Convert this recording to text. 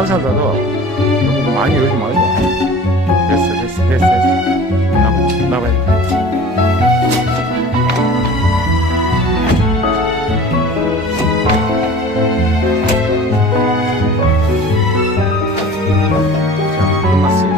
살살 닫아. 너무 많이 열지 말고. 됐어. 나와요. 자, 끝났어요.